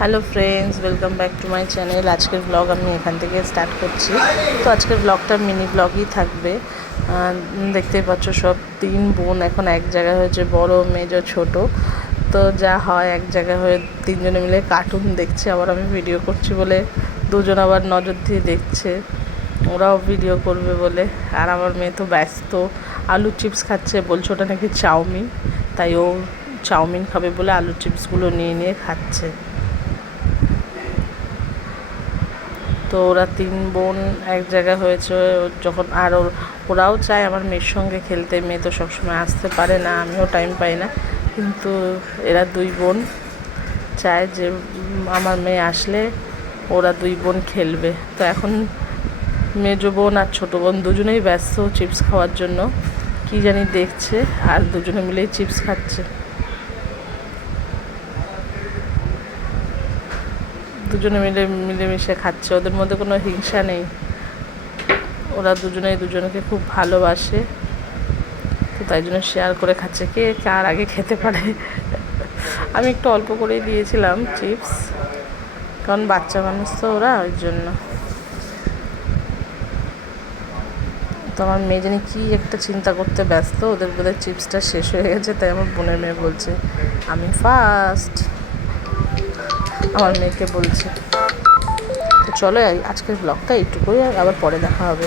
Hello friends, welcome back to my channel. আজকের blog আমি এখান থেকে স্টার্ট করছি। তো আজকের ব্লগটা মিনি ব্লগই থাকবে। দেখতেই পাচ্ছ সব 3 বোন এখন এক জায়গায় হয়েছে, বড় মেজো ছোট। তো যা হয় এক জায়গায় হয়ে 3 জনে মিলে কার্টুন দেখছে। আবার আমি ভিডিও করছি বলে 2 জন আবার নজর দিয়ে দেখছে, ওরাও ভিডিও করবে বলে। আর আমার মেয়ে তো ব্যস্ত, আলু চিপস খাচ্ছে, বলছে ওটা নাকি চাউমিন, তাই ও চাউমিন খাবে বলে আলু চিপসগুলো নিয়ে নিয়ে খাচ্ছে। তো ওরা 3 বোন এক জায়গায় হয়েছে যখন, আর ওরাও চায় আমার মেয়ের সঙ্গে খেলতে। মেয়ে তো সবসময় আসতে পারে না, আমিও টাইম পাই না, কিন্তু এরা 2 বোন চায় যে আমার মেয়ে আসলে ওরা 2 বোন খেলবে। তো এখন মেজো বোন আর ছোটো বোন দুজনেই ব্যস্ত চিপস খাওয়ার জন্য, কি জানি দেখছে, আর দুজনে মিলেই চিপস খাচ্ছে। দুজনে মিলেমিশে খাচ্ছে, ওদের মধ্যে কোনো হিংসা নেই। ওরা দুজনেই দুজনকে খুব ভালোবাসে, তো তাই জন্য শেয়ার করে খাচ্ছে, কে কার আগে খেতে পারে। আমি একটু অল্প করেই দিয়েছিলাম চিপস, কারণ বাচ্চা মানুষ তো ওরা, ওই জন্য। তো আমার মেয়ে জানি কী একটা চিন্তা করতে ব্যস্ত, ওদের বোধহয় চিপসটা শেষ হয়ে গেছে, তাই আমার বোনের মেয়ে বলছে আমি ফার্স্ট, আমার মেয়েকে বলছে। তো চলো আজকের ব্লগটা এইটুকুই, আবার পরে দেখা হবে।